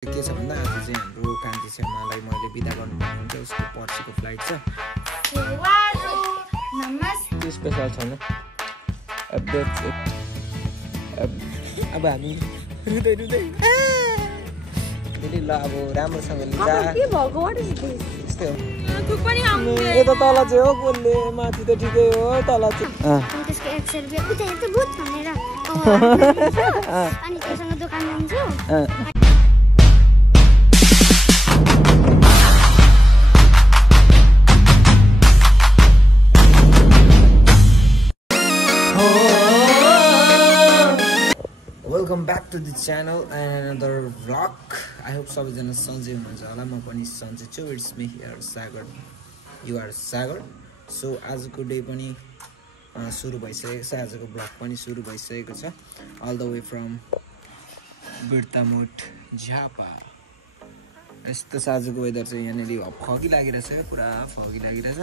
के छ भन्दा आज चाहिँ हाम्रो कान्ति शर्मालाई मैले बिदा गर्नुपर्ने हुन्छ। उसको पर्सिको फ्लाइट छ। नमस्ते स्पेशल छैन अब हामी रुँदै रुँदै ल अब राम्रोसँगले जा के भएको व्हाट इज दिस यस्तै हो कुक पनि आउँछ यता तल चाहिँ हो बोल्ले माथि त ठिकै हो तल चाहिँ त्यसको 100 रुपैयाँ उता हेर्छ भूत भनेर अनि त्यससँग दोकान जान्छु। Welcome back to the channel and another vlog. I hope सबैजना सन्चै हुनुहुन्छ होला। म पनि सन्चै छु। It's me here Sagar. You are Sagar. So आजको डे पनि सुरु भइसकेको छ। आजको भ्लग पनि सुरु भइसकेको छ। All the way from बिर्तामोट Jhapa. यस्तो छ आजको वेदर चाहिँ यहाँनिर फगी लागिरहेछ पुरा फगी लागिरहेछ।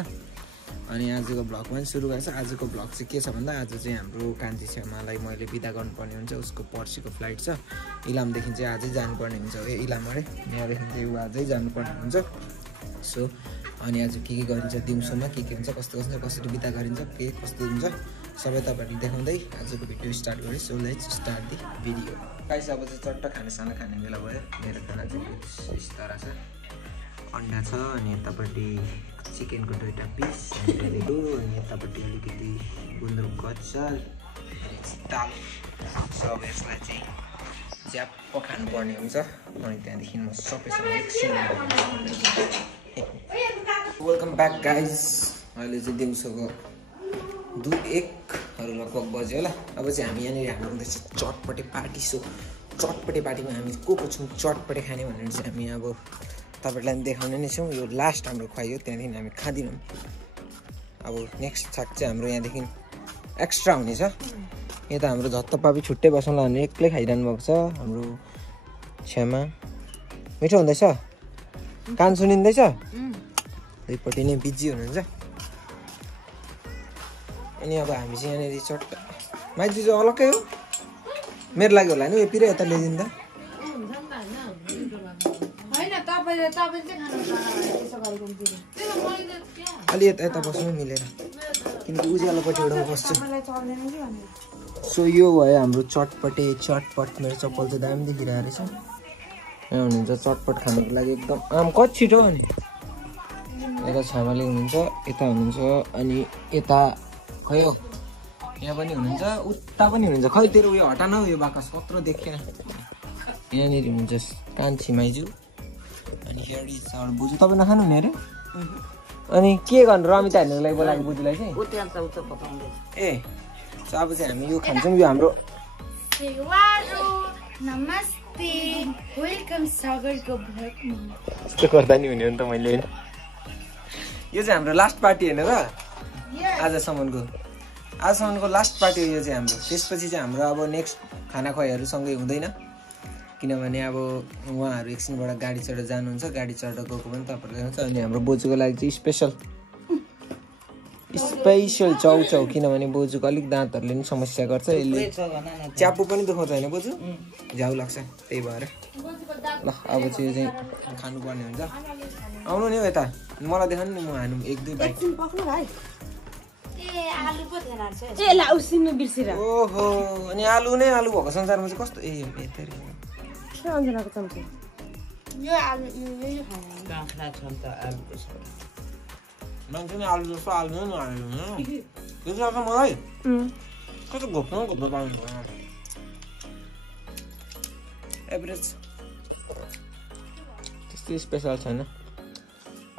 अनि आजको भ्लग पनि सुरु भएको छ। आजको भ्लग चाहिँ के छ भन्दा आज चाहिँ हाम्रो कान्ति शर्मालाई मैले बिदा गर्नुपर्ने हुन्छ। उसको पर्सिको फ्लाइट छ। इलामदेखि चाहिँ आजै जानुपर्ने हुन्छ। इलाम अरे यहाँदेखि चाहिँ ऊ आजै जानुपर्ने हुन्छ। सो अनि आज के गरिन्छ दिउँसोमा के हुन्छ कस्तो कस्तो कसरी बिदा गरिन्छ के कस्तो हुन्छ सबै तपाईँहरूले देखाउँदै आजको भिडियो स्टार्ट गरेँ। So let's start the video. Guys अब चाहिँ चट्ट खानासाना खाने बेला भयो। मेरो खाना चाहिँ यस तरह छ। अन्डा छ अनि यतापट्टि चिकनको 2टा पिस अनि यतापट्टि अलिकति गुन्द्रुकको अचार दाल। सो अब यसलाई चाहिँ च्याप्प खानुपर्ने हुन्छ। अनि त्यहाँदेखि म सबैसँग एकछिन वेलकम ब्याक गाइज। अहिले चाहिँ दिउँसोको 2:01 लगभग बज्यो होला। अब चाहिँ हामी यहाँनिर हाम्रो हुँदैछ चटपटे पार्टी। सो चटपटे पार्टीमा हामी को छौँ चटपटे खाने भनेर चाहिँ हामी अब तपाईँहरूलाई देखाउने नै छौँ। यो लास्ट हाम्रो खुवाइयो त्यहाँदेखि हामी खाँदैनौँ। अब नेक्स्ट छाक चाहिँ हाम्रो यहाँदेखि एक्स्ट्रा हुनेछ। यहाँ त हाम्रो झत्तपापी छुट्टै बसौँला भने एक्लै खाइरहनु भएको छ हाम्रो छेमा। मिठो हुँदैछ कान सुनिँदैछ दुईपट्टि नै बिजी हुनुहुन्छ। अनि अब हामी चाहिँ यहाँनिर चट्ट माइती चाहिँ अलग्गै हो मेरो लागि होला नि यो पिर यता ल्याइदिनु त अलि यता बस्नु मिलेर किनकि उज्यालोपट्टि एउटा बस्छु। सो यो भयो हाम्रो चटपट। मेरो चप्पल चाहिँ दामी देखिरहेको रहेछ। यहाँ हुनुहुन्छ चटपट खानुको लागि एकदम आम कति छिटो अनि यता छामाले हुनुहुन्छ यता हुनुहुन्छ अनि यता खै हो यहाँ पनि हुनुहुन्छ उता पनि हुनुहुन्छ। खै तेरो उयो हटा न यो बाका 17 देखेन। यहाँनिर हुनुहुन्छ कान्छी माइजू अनि हेडी साउड बुझु तपाईँ नखानु नि अरे। अनि के गर्नु रमिता हेर्नुको लागि बोलाएको बुझुलाई चाहिँ ए अब चाहिँ हामी यो खान्छौँ। यो हाम्रो नमस्ते वेलकम सागरको भ्लगमा। यस्तो गर्दा नि हुने हो नि त मैले होइन। यो चाहिँ हाम्रो लास्ट पार्टी होइन र आजसम्मको लास्ट पार्टी हो यो चाहिँ हाम्रो। त्यसपछि चाहिँ हाम्रो अब नेक्स्ट खाना खुवाइहरू सँगै हुँदैन किनभने अब उहाँहरू एकछिनबाट गाडी चढेर जानुहुन्छ। गाडी चढेर गएको पनि तपाईँहरूले हुन्छ। अनि हाम्रो बोजूको लागि चाहिँ स्पेसल चाउ किनभने बोजूको अलिक दाँतहरूले पनि समस्या गर्छ। यसले च्यापु पनि दुखाउँछ होइन बोजू झ्याउ लाग्छ त्यही भएर ल अब चाहिँ यो चाहिँ खानुपर्ने हुन्छ। आउनु नि यता मलाई देखाउनु नि म हानु 1-2 बाइट। ओहो अनि आलु नै आलु भएको संसारमा चाहिँ कस्तो मान्छे नि आलु जस्तो आलु नै नहालेको मलाई कस्तो घोप्नु पाउनु भएन। एभरेज त्यस्तै स्पेसल छैन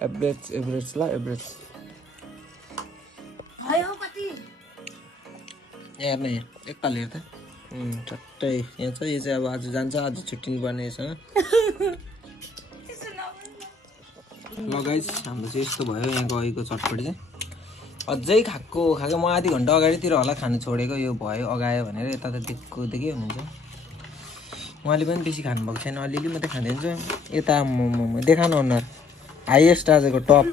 एभरेज ल एभरेज हेर्न यहाँ एकताल हेर त चट्टै यहाँ छ। यो चाहिँ अब आज जान्छ आज छुट्टिनु पर्ने यससँग ल गाइस हाम्रो चाहिँ यस्तो भयो। यहाँ गएको चटपटी चाहिँ अझै खाएको म आधी घन्टा अगाडितिर होला खानु छोडेको। यो भयो अगायो भनेर यता त देखेकै हुनुहुन्छ। उहाँले पनि बेसी खानुभएको छैन अलिअलि मात्रै खाँदैछ। यता मोमो देखाउनु अनुहार हाइएस्ट आजको टप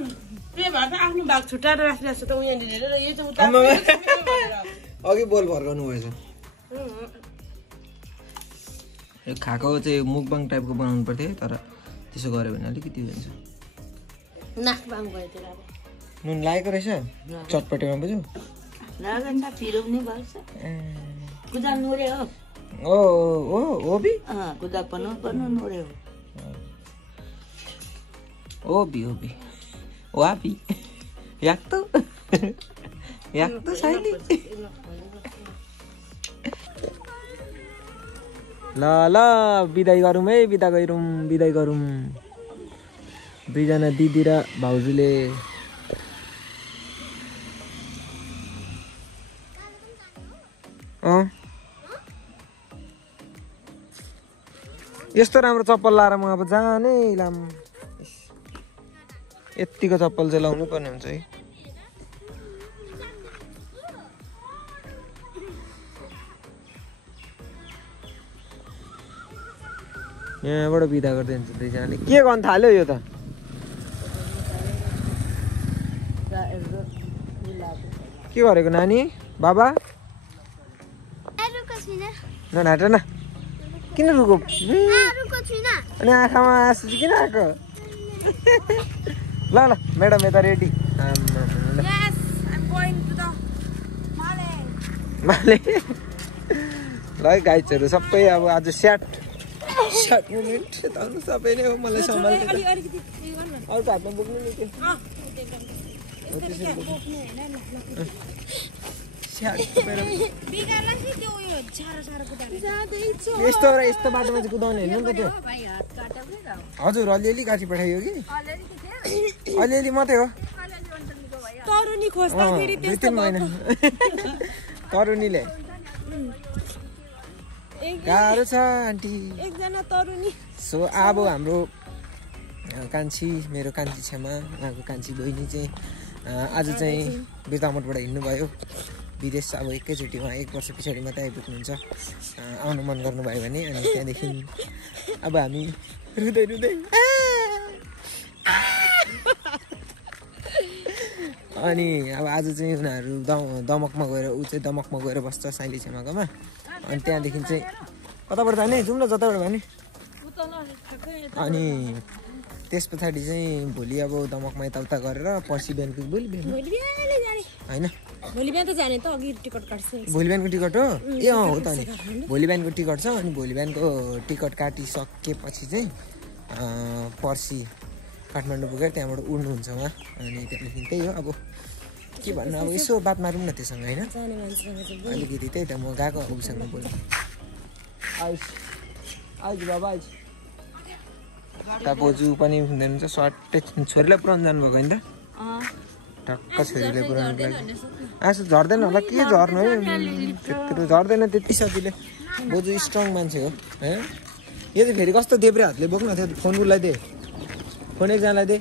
अघि बोल फर्काउनु भएछ। यो खाएको चाहिँ मुकबाङ टाइपको बनाउनु पर्थ्यो तर त्यसो गऱ्यो भने अलिकति हुन्छ नाकबाङ भयो त्यो अब नुन लागेको रहेछ चटपटेमा बुझ्यौ लागेन त पिरो पनि भन्छ कुदा नुरे हो ओ ओ ओबी कुदा पनि नुरे हो ओबी ओबी वापी याक्तो याक्तो साइली ल ल बिदाई गरौँ है बिदाई गरौँ दुईजना दिदी र भाउजूले यस्तो राम्रो चप्पल लाएर म अब जानै लाम यतिको चप्पल चाहिँ लाउनु पर्ने हुन्छ है यहाँबाट बिदा गर्दै हुन्छ दुईजनाले के गर्नु थाल्यो यो त के गरेको नानी बाबा नहाट न किन रुको अनि आँखामा आँसु चाहिँ किन आएको ल ल म्याडम यता रेडी माले ल गाइजहरू सबै अब आज स्याट मुमेन्ट सबै नै हो मलाई सम्हाल्नु अर्को हातमा बोक्नु नि त्यो यस्तो बाटोमा चाहिँ कुदाउने होइन नि त त्यो हजुर अलिअलि गाठी पठाइयो कि अलिअलि मात्रै हो तरुनीले गाह्रो छ आन्टी सो अब हाम्रो कान्छी मेरो कान्छी छेमा उहाँको कान्छी बहिनी चाहिँ आज चाहिँ बिर्तामोडबाट हिँड्नुभयो विदेश अब एकैचोटि उहाँ 1 वर्ष पछाडि मात्रै आइपुग्नुहुन्छ आउनु मन गर्नुभयो भने अनि त्यहाँदेखि अब हामी रुँदै अनि अब आज चाहिँ उनीहरू दमकमा गएर ऊ चाहिँ दमकमा गएर बस्छ साइली छेमाकोमा अनि त्यहाँदेखि चाहिँ कताबाट जाने जाउँ न जताबाट भने अनि त्यस पछाडि चाहिँ भोलि अब दमकमा यताउता गरेर पर्सि बिहानको भोलि बिहान होइन भोलि बिहान त जाने त अघि टिकट काट्छ भोलि बिहानको टिकट हो ए अँ हो त नि भोलि बिहानको टिकट छ अनि भोलि बिहानको टिकट काटिसकेपछि चाहिँ पर्सि काठमाडौँ पुगेर त्यहाँबाट उड्नुहुन्छ उहाँ अनि त्यहाँदेखि त्यही हो अब के भन्नु अब यसो बात मारौँ न त्योसँग होइन अलिकति त्यही त म गएको उसँग बोल्नु आइज बाबा आइज ता बोजू पनि हुँदैन सर्टै छोरीलाई पुऱ्याउनु जानुभएको होइन त टक्क छोरीलाई पुऱ्याउनु लागि आँसु झर्दैन होला के झर्नु है त्यत्रो झर्दैन त्यति सजिलै बोजू स्ट्रङ मान्छे हो है यो चाहिँ फेरि कस्तो देब्रे हातले बोक्नु थियो फोन उसलाई दे फोन एकजनालाई दे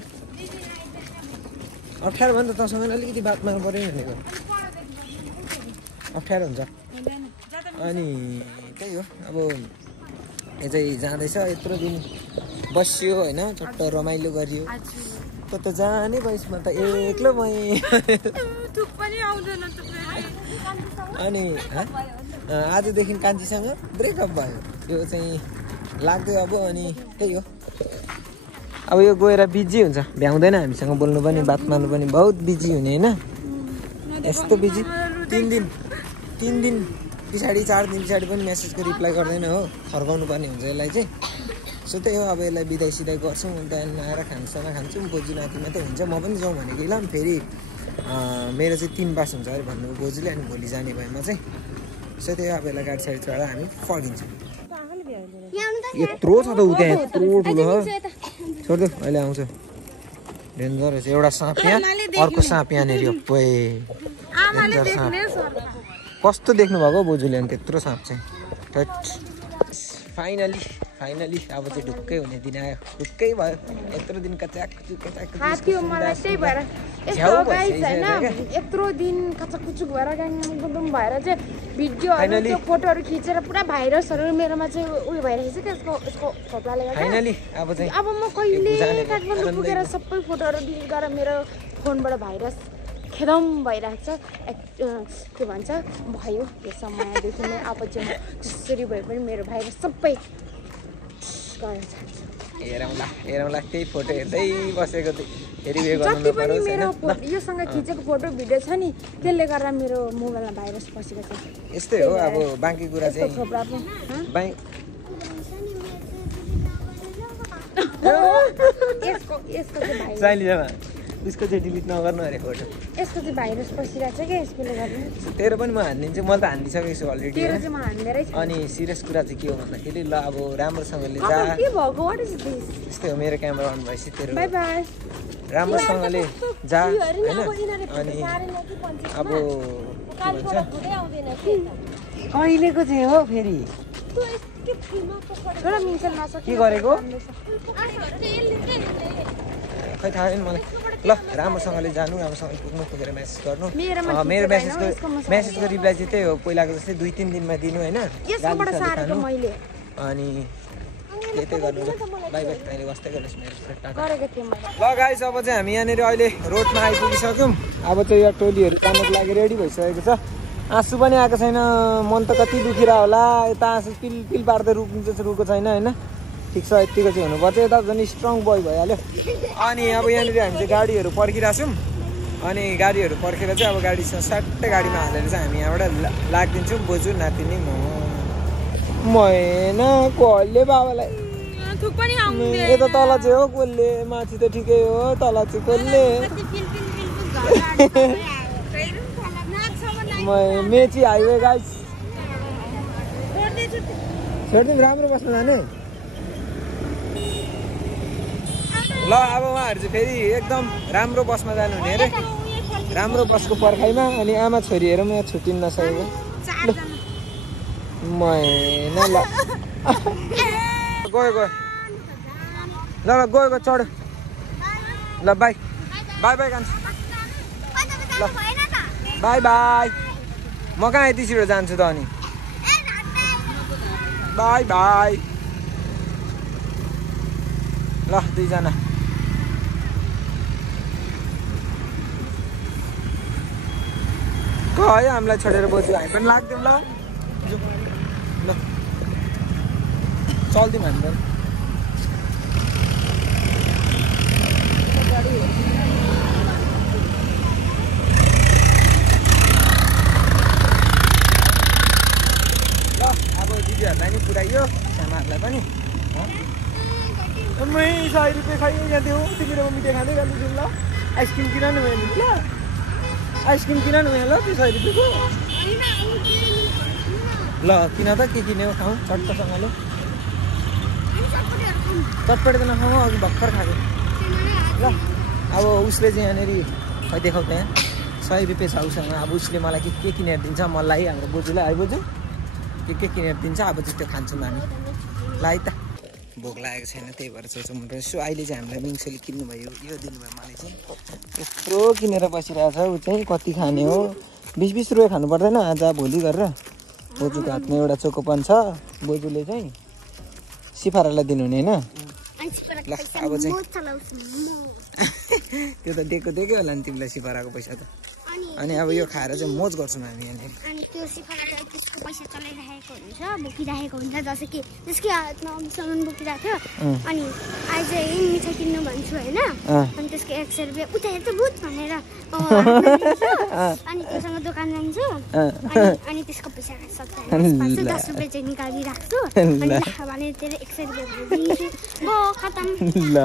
अप्ठ्यारो भयो नि त तँसँग अलिकति बात मार्नु पऱ्यो नि भनेको अप्ठ्यारो हुन्छ अनि त्यही हो अब यो चाहिँ जाँदैछ यत्रो दिन बस्यो होइन चट्ट रमाइलो गरियो त जाने भएसमा त एक्लो भएँ अनि आजदेखि कान्छीसँग ब्रेकअप भयो यो चाहिँ लाग्दै अब अनि त्यही हो अब यो गएर बिजी हुन्छ भ्याउँदैन हामीसँग बोल्नु पनि बात मार्नु पनि बहुत बिजी हुने होइन यस्तो बिजी 3 दिन पछाडि 4 दिन पछाडि पनि मेसेजको रिप्लाई गर्दैन हो फर्काउनु पर्ने हुन्छ यसलाई चाहिँ सो त्यही हो अब यसलाई बिदाई सिदाई गर्छौँ अनि त्यहाँदेखि आएर खानासाना खान्छौँ बोजू नाति मात्रै हुन्छ म पनि जाउँ भनेको ल फेरि मेरो चाहिँ 3 पास हुन्छ अरे भन्नुभयो बोजूले अनि भोलि जाने भएमा चाहिँ सो त्यही हो अब यसलाई गाडी साडी चढाएर हामी फर्किन्छौँ यत्रो छ त उ त्यहाँ यत्रो ठुलो हो छोड्देऊ अहिले आउँछ डेन्जर रहेछ एउटा साँप यहाँ अर्को साँप यहाँनिर डेन्जर साँप कस्तो देख्नु भएको बोजूले अनि त्यत्रो साँप चाहिँ फाइनली अब चाहिँ ढुक्कै हुने दिन आयो ढुक्कै भयो यत्रो दिन यत्रो दिन कचककुचुक भएर गाङगुङ भएर चाहिँ भिडियोहरू फोटोहरू खिचेर पुरा भाइरसहरू मेरोमा चाहिँ उयो भइरहेछ क्या यसको थोप्लाले गर्दा अब म कहिले काठमाडौँ पुगेर सबै फोटोहरू डिलिट गरेर मेरो फोनबाट भाइरस खेदम भइरहेको छ के भन्छ भयो यो समयदेखि नै अब चाहिँ जसरी भए पनि मेरो भाइरस सबै हेरौँला त्यही फोटो हेर्दै बसेको फेरि उयो गर्नु जति पनि नपरोस् मेरो हैन योसँग खिचेको फोटो भिडियो छ नि त्यसले गर्दा मेरो मोबाइलमा भाइरस पसेको छ यस्तै हो अब बाँकी कुरा चाहिँ थोप्रा पो यसको चाहिँ भाइरस साइलीमा उसको चाहिँ डिलिट नगर्नु अरे फोटो यसको चाहिँ भाइरस पसिरहेको छ क्या यसले गर्दा तेरो पनि म हानिदिन्छु मैले त हानिदिइसकेको छु अलरेडी तेरो चाहिँ म हान्दै छ अनि सिरियस कुरा चाहिँ के हो भन्दाखेरि ल अब राम्रोसँगले जा के भएको व्हाट इज दिस यस्तै हो मेरो क्यामेरा अन भएपछि तेरो बाइ बाइ राम्रोसँगले जा हैन अनि अब के भन्छ कहिलेको चाहिँ हो फेरि के गरेको खै थाहा छैन मलाई ल राम्रोसँगले जानु राम्रोसँगले पुगेर मेसेज गर्नु मेरो मेसेजको रिप्लाई चाहिँ त्यही हो पहिलाको जस्तै 2-3 दिनमा दिनु होइन अनि त्यही गर्नु बाई बाई अहिले वास्तै गर्नुहोस् मेरो ल गाइस अब चाहिँ हामी यहाँनिर अहिले रोडमा आइपुगिसक्यौँ अब चाहिँ यो टोलीहरू जानको लागि रेडी भइसकेको छ आँसु पनि आएको छैन मन त कति दुखिरह होला यता आँसु पिल पार्दै रुको छैन होइन ठिक छ यतिको चाहिँ हुनुपर्छ यता झन् स्ट्रङ बोय भइहाल्यो अनि अब यहाँनिर हामी चाहिँ गाडीहरू पर्खिरहेको छौँ अनि गाडीहरू पर्खेर चाहिँ अब गाडी सट्टै गाडीमा हालेर चाहिँ हामी यहाँबाट लाग्दिन्छौँ बोजू नातिनी म होइन कसले बाबालाई यता तल चाहिँ हो कसले माथि त ठिकै हो तल चाहिँ कसले मेची हाइवे गाइस छोडिदिउँ राम्रो बस्नु जाने ल अब उहाँहरू चाहिँ फेरि एकदम राम्रो बसमा जानुहुने अरे राम्रो बसको पर्खाइमा अनि आमा छोरीहरू पनि छुट्टिन नसकेको मैन ल गयो ल गयो चढ ल बाई बाई बाई कान्छ ल बाई बाई म कहाँ यति छिटो जान्छु त अनि बाई बाई ल दुईजना गयो हामीलाई छोडेर बोजू हामी पनि लाग्दिउँ ल ल चल्दिउँ हामी पनि ल अब दिदीहरूलाई नि पुऱ्याइयो सामाहरूलाई पनि 100 रुपियाँ खाइदियो तिमीले मिठाई खाँदै गर्दैछौ ल आइसक्रिम किन न ल आइसक्रिम किन न ल त्यो 100 रुपियाँको ल किन त के किन्यो खाउँ चट्टसँगले चटपटे त नखाउँ अघि भर्खर खाएको ल अब उसले चाहिँ यहाँनिर खै देखाउ त्यहाँ 100 रुपियाँ छ उसँग अब उसले मलाई के किनेर दिन्छ मलाई हाम्रो बोजूलाई है बोजू के किनेर दिन्छ अब चाहिँ त्यो खान्छौँ हामी ल है त भोक लागेको छैन त्यही भएर चाहिँ मन पर्छ अहिले चाहिँ हामीलाई मिङ्सेले किन्नुभयो यो दिनुभयो मलाई चाहिँ यत्रो किनेर बसिरहेको छ ऊ चाहिँ कति खाने हो 20-20 रुपियाँ खानु पर्दैन आज भोलि गरेर बोजूको हातमा एउटा चोकोपन छ बोजूले चाहिँ सिफारालाई दिनुहुने होइन ल अब चाहिँ त्यो त दिएकै होला नि तिमीलाई सिफाराको पैसा त अनि अब यो खाएर चाहिँ मोज गर्छौँ हामी यहाँनिर अनि त्यो सिफाराले त्यसको पैसा चलाइरहेको हुन्छ बोकिरहेको हुन्छ जसकै हातमा सामान बोकिरहेको थियो अनि आज चाहिँ मिठाई किन्नु भन्छु होइन अनि त्यसको 100 रुपियाँ उता हेर त भूत भनेर अनि त्योसँग दोकान जान्छु अनि त्यसको पैसा 10 रुपियाँ चाहिँ निकालिराख्छु अनि भने तेरो 100 रुपियाँ दिन्छु खतम ल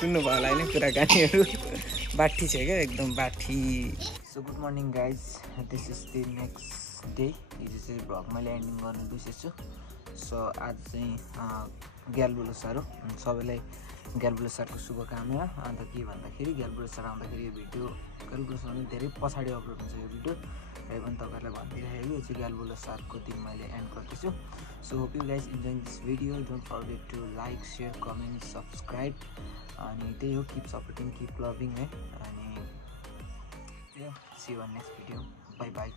सुन्नु भयो होला होइन कुराकानीहरू बाठी छ क्या एकदम बाठी so good morning guys this is the next day हिजो चाहिँ भ्लग मैले एन्डिङ गर्नु बिर्सेछु सो आज चाहिँ ग्यालबुलो सर हो सबैलाई ग्यालबुलो सरको शुभकामना अन्त के भन्दाखेरि ग्यालबुलो सर आउँदाखेरि यो भिडियो ग्यालबुलो सर पनि धेरै पछाडि अपलोड हुन्छ यो भिडियो र पनि तपाईँहरूलाई भनिदिइराखेको यो चाहिँ ग्यालबुलो सरको दिन मैले एन्ड गर्दैछु so hope you guys enjoying this video don't forget to like share comment subscribe अनि त्यही हो किप सपोर्टिङ किप लभिङ है अनि see you on next video bye by